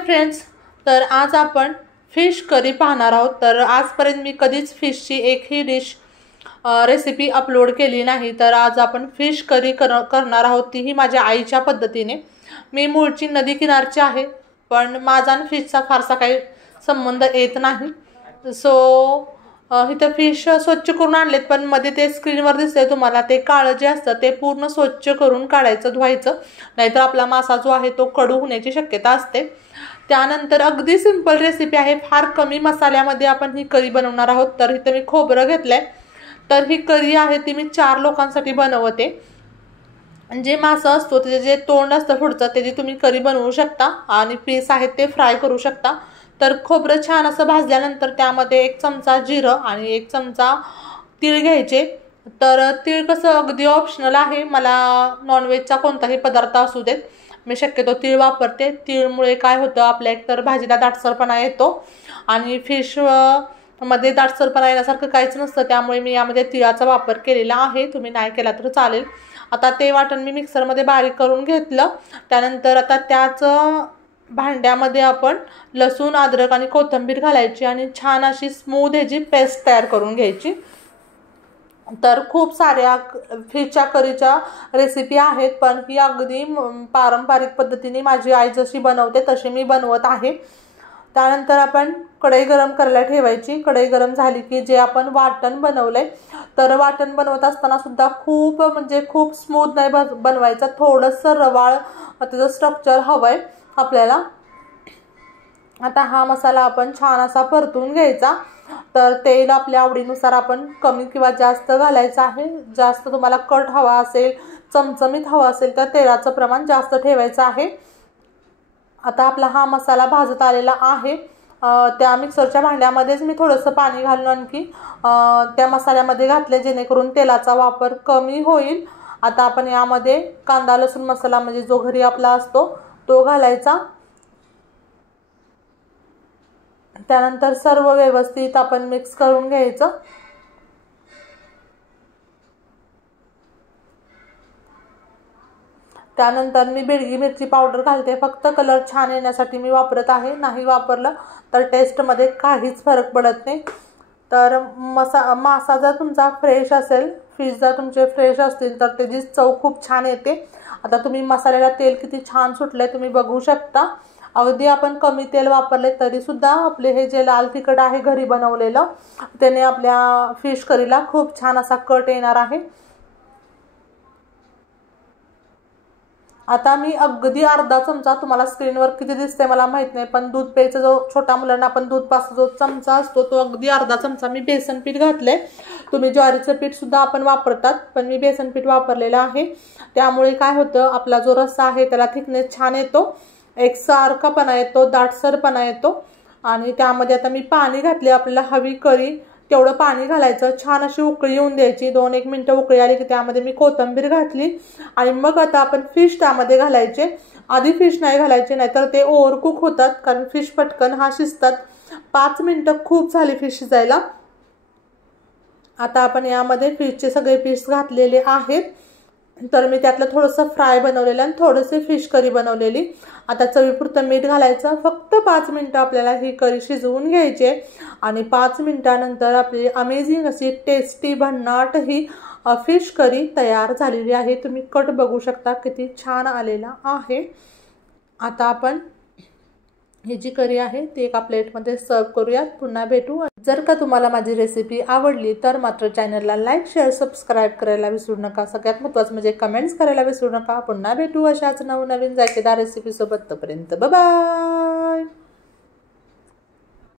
Friends, तर आज आपण फिश करी पाहणार आहोत। तर आजपर्यंत मी कधीच फिशची एकही डिश रेसिपी अपलोड केली नाही। तर आज आपण फिश करी करणार आहोत, तीही माझ्या आईच्या पद्धतीने। मी मूळची नदी किनारची आहे, पण माझा आणि फिशचा फारसा काही संबंध येत नाही। सो इथं फिश स्वच्छ करून आणलेत, पण मध्ये ते स्क्रीनवर दिसतंय तुम्हाला ते काळं जे असतं ते पूर्ण स्वच्छ करून काढायचं, धुवायचं, नाहीतर आपला मासा जो आहे तो कडू होण्याची शक्यता असते। त्यानंतर अगदी सिंपल रेसिपी आहे, फार कमी मसाल्यामध्ये आपण ही करी बनवणार आहोत। तर इथे मी खोबरं घेतलंय। तर ही करी आहे ती मी 4 लोकांसाठी बनवते। जे मासा असतो त्याचे जे तोंड असतं पुढचं त्याची तुम्ही करी बनवू शकता, आणि पीस आहेत ते फ्राय करू शकता। तर खोबरं छान असं भाजल्यानंतर त्यामध्ये 1 चमचा जिरं आणि 1 चमचा तीळ घ्यायचे। तर तीळ कसं अगदी ऑप्शनल आहे, मला नॉनव्हेजचा कोणताही पदार्थ असू देत मी शक्यतो तीळ वापरते। तीळमुळे काय होतं, आपल्या एकतर भाजीला दाटसरपणा येतो, आणि फिश मध्ये दाटसरपणा येण्यासारखं काहीच नसतं, त्यामुळे मी यामध्ये तिळाचा वापर केलेला आहे। तुम्ही नाही केला तर चालेल। आता ते वाटण मी मिक्सरमध्ये बारीक करून घेतलं। त्यानंतर आता त्याच भांड्यामध्ये आपण लसूण, अद्रक आणि कोथिंबीर घालायची आणि छान अशी स्मूथ ह्याची पेस्ट तयार करून घ्यायची। तर खूप साऱ्या फिशच्या करीच्या रेसिपी आहेत, पण ही अगदी पारंपरिक पद्धतीने माझी आई जशी बनवते तशी मी बनवत आहे। त्यानंतर आपण कढई गरम करायला ठेवायची। कढई गरम झाली की जे आपण वाटण बनवलंय, तर वाटण बनवत असताना सुद्धा खूप स्मूथ नाही बनवायचं, थोडंसं रवाळ त्याचं स्ट्रक्चर हवंय आपल्याला। आता हा मसाला आपण छान असा परतून घ्यायचा। तर तेल आपल्या आवडीनुसार आपण कमी किंवा जास्त घालायचं आहे। जास्त तुम्हाला कट हवा असेल, चमचमीत हवा असेल तर तेलाचं प्रमाण जास्त ठेवायचं आहे। आता आपला हा मसाला भाजत आलेला आहे। त्या मिक्सरच्या भांड्यामध्येच मी थोडंसं पाणी घालून आणखी त्या मसाल्यामध्ये घातले, जेणेकरून तेलाचा वापर कमी होईल। आता आपण यामध्ये कांदा लसूण मसाला म्हणजे जो घरी आपला असतो तो घालायचा। त्यानंतर सर्व व्यवस्थित आपण मिक्स करून घ्यायचं। त्यानंतर मी बेडगी मिरची पावडर घालते, फक्त कलर छान येण्यासाठी मी वापरत आहे। नाही वापरलं तर टेस्टमध्ये काहीच फरक पडत नाही। तर मासा जर तुमचा फ्रेश असेल, फिश जर तुमचे फ्रेश असतील तर त्याची चव खूप छान येते। आता तुम्ही मसाल्याला तेल किती छान सुटलंय तुम्ही बघू शकता। अगदी आपण कमी तेल वापरले तरी सुद्धा आपले हे जे लाल तिखट आहे घरी बनवलेलं, त्याने आपल्या फिश करीला खूप छान असा कट येणार आहे। आता मी अगदी अर्धा चमचा, तुम्हाला स्क्रीनवर किती दिसते मला माहित नाही, पण दूध प्यायचा जो छोटा मुलांना आपण दूध पास जो चमचा असतो तो अगदी अर्धा चमचा मी बेसन पीठ घातले। तुम्ही ज्वारीचं पीठ सुद्धा आपण वापरतात, पण मी बेसन पीठ वापरलेलं आहे। त्यामुळे काय होतं, आपला जो रस्सा आहे त्याला थिकनेस छान येतो, एकसारखापणा येतो, दाटसरपणा येतो। आणि त्यामध्ये आता मी पाणी घातले, आपल्याला हवी करी तेवढं पाणी घालायचं, छान अशी उकळी येऊन द्यायची। 2-1 मिनिटं उकळी आली की त्यामध्ये मी कोथिंबीर घातली, आणि मग आता आपण फिश त्यामध्ये घालायचे। आधी फिश नाही घालायचे, नाहीतर ते ओव्हरकुक होतात, कारण फिश पटकन शिजतात। 5 मिनिटं खूप झाली फिश शिजायला। आता आपण यामध्ये फिशचे सगळे पीस घातलेले आहेत। तर मी त्यातलं थोडंसं फ्राय बनवलेलं आणि थोडेसे फिश करी बनवलेली। आता चवीपुरतं मीठ घालायचं। फक्त 5 मिनिटं आपल्याला ही करी शिजवून घ्यायची, आणि 5 मिनिटानंतर आपली अमेझिंग अशी टेस्टी भन्नाट ही फिश करी तयार झालेली आहे। तुम्ही कट बघू शकता किती छान आलेला आहे। आता आपण ही जी करी आहे ती एका प्लेटमध्ये सर्व करूयात। पुन्हा भेटू। जर का तुम्हाला माझी रेसिपी आवडली तर मात्र चॅनलला लाईक, शेअर, सबस्क्राईब करायला विसरू नका। सगळ्यात महत्त्वाचं म्हणजे कमेंट्स करायला विसरू नका। पुन्हा भेटू अशाच नवनवीन जायकेदार रेसिपी सोबत। तोपर्यंत बाय बाय।